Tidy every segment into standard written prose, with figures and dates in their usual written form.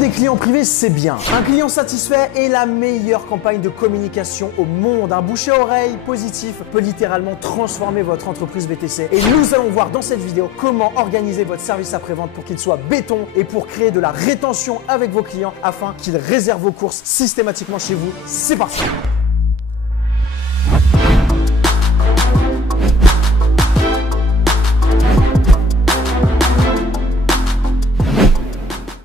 des clients privés, c'est bien. Un client satisfait est la meilleure campagne de communication au monde. Un bouche à oreille positif peut littéralement transformer votre entreprise VTC. Et nous allons voir dans cette vidéo comment organiser votre service après-vente pour qu'il soit béton et pour créer de la rétention avec vos clients afin qu'ils réservent vos courses systématiquement chez vous. C'est parti!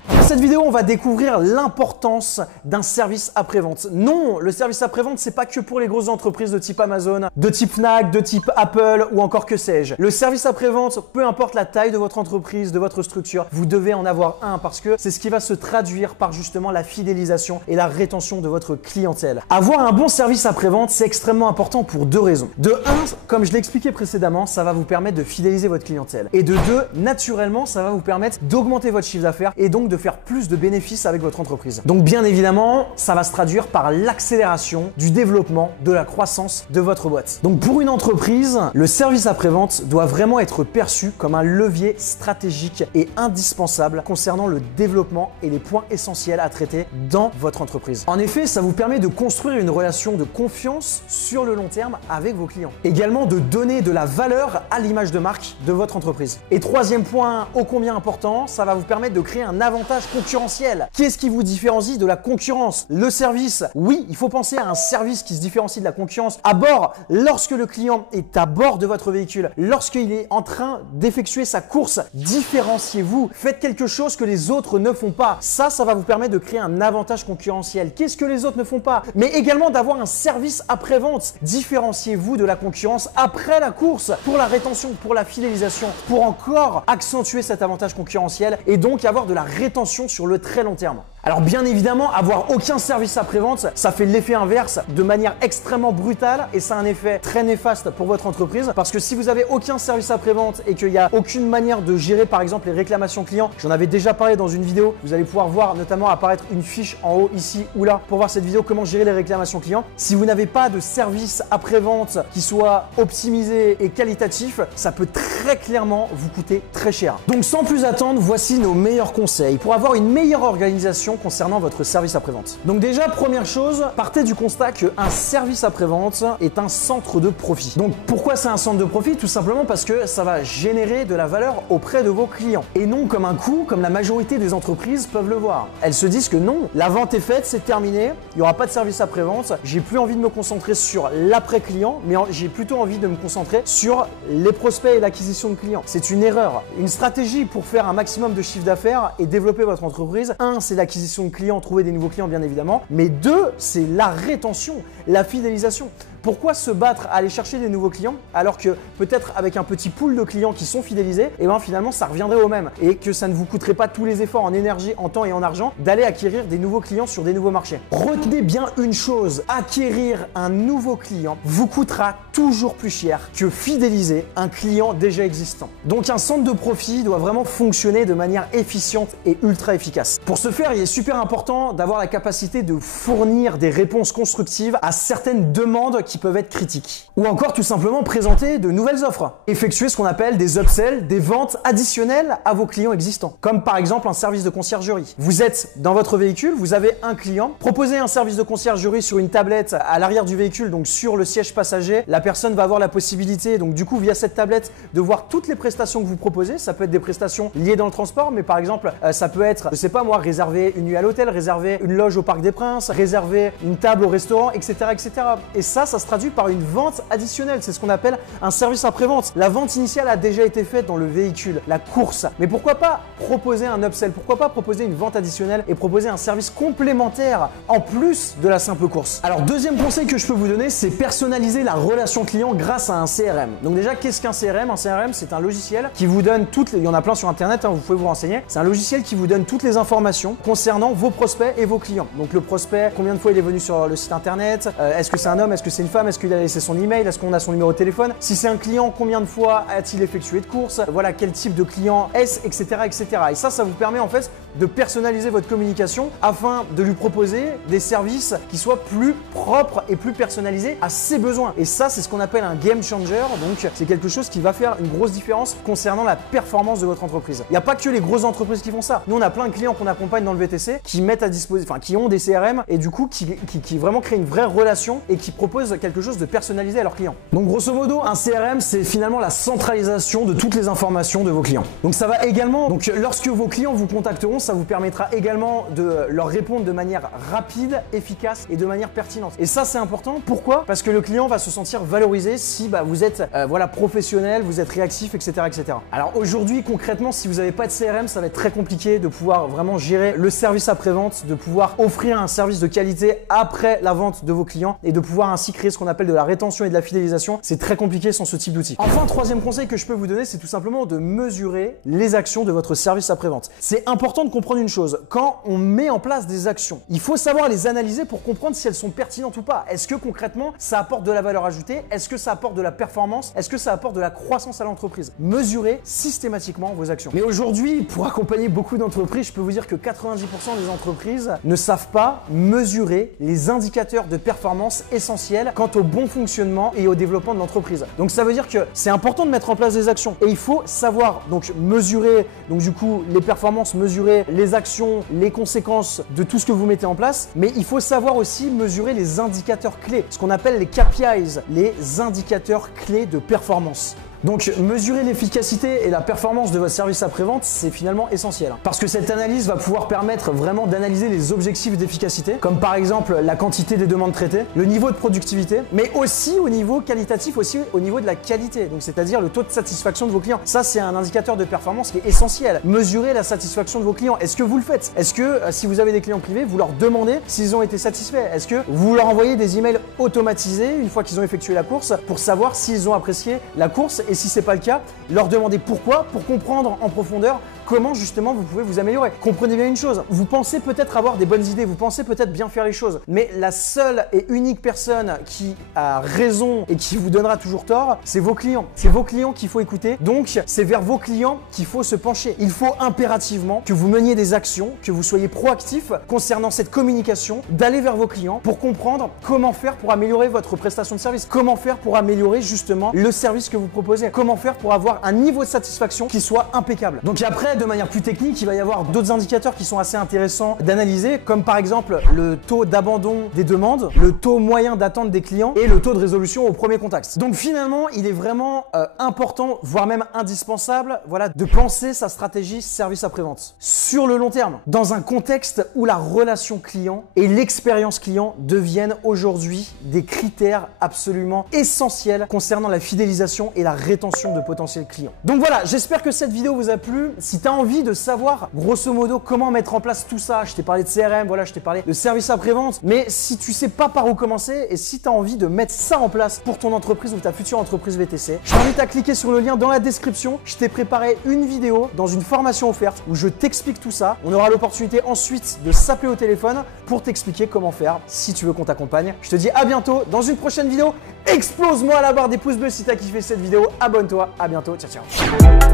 Dans cette vidéo, on va découvrir l'importance d'un service après-vente. Non, le service après-vente, c'est pas que pour les grosses entreprises de type Amazon, de type Fnac, de type Apple ou encore que sais-je. Le service après-vente, peu importe la taille de votre entreprise, de votre structure, vous devez en avoir un parce que c'est ce qui va se traduire par justement la fidélisation et la rétention de votre clientèle. Avoir un bon service après-vente, c'est extrêmement important pour deux raisons. De un, comme je l'ai expliqué précédemment, ça va vous permettre de fidéliser votre clientèle. Et de deux, naturellement, ça va vous permettre d'augmenter votre chiffre d'affaires et donc de faire plus de bénéfices avec votre entreprise. Donc bien évidemment, ça va se traduire par l'accélération du développement, de la croissance de votre boîte. Donc pour une entreprise, le service après-vente doit vraiment être perçu comme un levier stratégique et indispensable concernant le développement et les points essentiels à traiter dans votre entreprise. En effet, ça vous permet de construire une relation de confiance sur le long terme avec vos clients. Également de donner de la valeur à l'image de marque de votre entreprise. Et troisième point ô combien important, ça va vous permettre de créer un avantage concurrentiel. Qu'est-ce qui vous différencie de la concurrence? Le service. Oui, il faut penser à un service qui se différencie de la concurrence à bord lorsque le client est à bord de votre véhicule, lorsqu'il est en train d'effectuer sa course. Différenciez-vous. Faites quelque chose que les autres ne font pas. Ça va vous permettre de créer un avantage concurrentiel. Qu'est-ce que les autres ne font pas? Mais également d'avoir un service après-vente. Différenciez-vous de la concurrence après la course pour la rétention, pour la fidélisation, pour encore accentuer cet avantage concurrentiel et donc avoir de la rétention sur le très long terme. Alors bien évidemment, avoir aucun service après-vente, ça fait l'effet inverse de manière extrêmement brutale et ça a un effet très néfaste pour votre entreprise parce que si vous avez aucun service après-vente et qu'il n'y a aucune manière de gérer par exemple les réclamations clients, j'en avais déjà parlé dans une vidéo, vous allez pouvoir voir notamment apparaître une fiche en haut ici ou là pour voir cette vidéo comment gérer les réclamations clients. Si vous n'avez pas de service après-vente qui soit optimisé et qualitatif, ça peut très clairement vous coûter très cher. Donc sans plus attendre, voici nos meilleurs conseils pour avoir une meilleure organisation concernant votre service après-vente. Donc déjà, première chose, partez du constat qu'un service après-vente est un centre de profit. Donc pourquoi c'est un centre de profit? Tout simplement parce que ça va générer de la valeur auprès de vos clients et non comme un coût comme la majorité des entreprises peuvent le voir. Elles se disent que non, la vente est faite, c'est terminé, il n'y aura pas de service après-vente, j'ai plus envie de me concentrer sur l'après-client, mais j'ai plutôt envie de me concentrer sur les prospects et l'acquisition de clients. C'est une erreur. Une stratégie pour faire un maximum de chiffre d'affaires et développer votre entreprise, un, c'est l'acquisition de clients, trouver des nouveaux clients bien évidemment, mais deux, c'est la rétention, la fidélisation. Pourquoi se battre à aller chercher des nouveaux clients alors que peut-être avec un petit pool de clients qui sont fidélisés, et bien finalement ça reviendrait au même et que ça ne vous coûterait pas tous les efforts en énergie, en temps et en argent d'aller acquérir des nouveaux clients sur des nouveaux marchés. Retenez bien une chose, acquérir un nouveau client vous coûtera toujours plus cher que fidéliser un client déjà existant. Donc un centre de profit doit vraiment fonctionner de manière efficiente et ultra efficace. Pour ce faire, il est super important d'avoir la capacité de fournir des réponses constructives à certaines demandes qui peuvent être critiques. Ou encore tout simplement présenter de nouvelles offres. Effectuer ce qu'on appelle des upsells, des ventes additionnelles à vos clients existants. Comme par exemple un service de conciergerie. Vous êtes dans votre véhicule, vous avez un client, proposez un service de conciergerie sur une tablette à l'arrière du véhicule, donc sur le siège passager. La personne va avoir la possibilité, donc du coup via cette tablette, de voir toutes les prestations que vous proposez. Ça peut être des prestations liées dans le transport, mais par exemple, ça peut être, je sais pas moi, réserver une nuit à l'hôtel, réserver une loge au Parc des Princes, réserver une table au restaurant, etc. etc. Et ça se traduit par une vente additionnelle. C'est ce qu'on appelle un service après-vente. La vente initiale a déjà été faite dans le véhicule, la course. Mais pourquoi pas proposer un upsell? Pourquoi pas proposer une vente additionnelle et proposer un service complémentaire en plus de la simple course? Alors, deuxième conseil que je peux vous donner, c'est personnaliser la relation client grâce à un CRM. Donc déjà, qu'est-ce qu'un CRM? Un CRM, c'est un logiciel qui vous donne toutes les... Il y en a plein sur Internet, hein, vous pouvez vous renseigner. C'est un logiciel qui vous donne toutes les informations concernant vos prospects et vos clients. Donc le prospect, combien de fois il est venu sur le site Internet? Est-ce que c'est un homme? Est-ce que c'est une femme? Est-ce qu'il a laissé son email? Est-ce qu'on a son numéro de téléphone? Si c'est un client, combien de fois a-t-il effectué de courses? Voilà, quel type de client est-ce, etc., etc. Et ça vous permet en fait de personnaliser votre communication afin de lui proposer des services qui soient plus propres et plus personnalisés à ses besoins. Et ça, c'est ce qu'on appelle un game changer. Donc, c'est quelque chose qui va faire une grosse différence concernant la performance de votre entreprise. Il n'y a pas que les grosses entreprises qui font ça. Nous, on a plein de clients qu'on accompagne dans le VTC qui mettent à disposition, enfin, qui ont des CRM et du coup, qui vraiment créent une vraie relation et qui proposent quelque chose de personnalisé à leurs clients. Donc, grosso modo, un CRM, c'est finalement la centralisation de toutes les informations de vos clients. Donc, ça va également, donc, lorsque vos clients vous contacteront, ça vous permettra également de leur répondre de manière rapide, efficace et de manière pertinente. Et ça, c'est important. Pourquoi? Parce que le client va se sentir valorisé si vous êtes voilà, professionnel, vous êtes réactif, etc., etc. Alors aujourd'hui, concrètement, si vous n'avez pas de CRM, ça va être très compliqué de pouvoir vraiment gérer le service après-vente, de pouvoir offrir un service de qualité après la vente de vos clients et de pouvoir ainsi créer ce qu'on appelle de la rétention et de la fidélisation. C'est très compliqué sans ce type d'outil. Enfin, troisième conseil que je peux vous donner, c'est tout simplement de mesurer les actions de votre service après-vente. C'est important de comprendre une chose. Quand on met en place des actions, il faut savoir les analyser pour comprendre si elles sont pertinentes ou pas. Est-ce que concrètement, ça apporte de la valeur ajoutée? Est-ce que ça apporte de la performance? Est-ce que ça apporte de la croissance à l'entreprise? Mesurez systématiquement vos actions. Mais aujourd'hui, pour accompagner beaucoup d'entreprises, je peux vous dire que 90% des entreprises ne savent pas mesurer les indicateurs de performance essentiels quant au bon fonctionnement et au développement de l'entreprise. Donc ça veut dire que c'est important de mettre en place des actions et il faut savoir donc mesurer donc du coup les performances, mesurer les actions, les conséquences de tout ce que vous mettez en place, mais il faut savoir aussi mesurer les indicateurs clés, ce qu'on appelle les KPIs, les indicateurs clés de performance. Donc, mesurer l'efficacité et la performance de votre service après-vente, c'est finalement essentiel. Parce que cette analyse va pouvoir permettre vraiment d'analyser les objectifs d'efficacité, comme par exemple la quantité des demandes traitées, le niveau de productivité, mais aussi au niveau qualitatif, aussi au niveau de la qualité, donc c'est-à-dire le taux de satisfaction de vos clients. Ça, c'est un indicateur de performance qui est essentiel. Mesurer la satisfaction de vos clients. Est-ce que vous le faites? Est-ce que si vous avez des clients privés, vous leur demandez s'ils ont été satisfaits? Est-ce que vous leur envoyez des emails automatisés une fois qu'ils ont effectué la course pour savoir s'ils ont apprécié la course? Et si c'est pas le cas, leur demander pourquoi, pour comprendre en profondeur comment justement vous pouvez vous améliorer. Comprenez bien une chose, vous pensez peut-être avoir des bonnes idées, vous pensez peut-être bien faire les choses, mais la seule et unique personne qui a raison et qui vous donnera toujours tort, c'est vos clients. C'est vos clients qu'il faut écouter, donc c'est vers vos clients qu'il faut se pencher. Il faut impérativement que vous meniez des actions, que vous soyez proactif concernant cette communication, d'aller vers vos clients pour comprendre comment faire pour améliorer votre prestation de service, comment faire pour améliorer justement le service que vous proposez, comment faire pour avoir un niveau de satisfaction qui soit impeccable. Donc après, de manière plus technique, il va y avoir d'autres indicateurs qui sont assez intéressants d'analyser, comme par exemple le taux d'abandon des demandes, le taux moyen d'attente des clients et le taux de résolution au premier contact. Donc finalement, il est vraiment important, voire même indispensable, voilà, de penser sa stratégie service après-vente sur le long terme, dans un contexte où la relation client et l'expérience client deviennent aujourd'hui des critères absolument essentiels concernant la fidélisation et la rétention de potentiels clients. Donc voilà, j'espère que cette vidéo vous a plu. Si tu as envie de savoir grosso modo comment mettre en place tout ça, je t'ai parlé de CRM, voilà, je t'ai parlé de service après-vente, mais si tu sais pas par où commencer et si tu as envie de mettre ça en place pour ton entreprise ou ta future entreprise VTC, je t'invite à cliquer sur le lien dans la description. Je t'ai préparé une vidéo dans une formation offerte où je t'explique tout ça. On aura l'opportunité ensuite de s'appeler au téléphone pour t'expliquer comment faire si tu veux qu'on t'accompagne. Je te dis à bientôt dans une prochaine vidéo. Explose-moi la barre des pouces bleus si tu as kiffé cette vidéo. Abonne-toi. À bientôt. Ciao, ciao.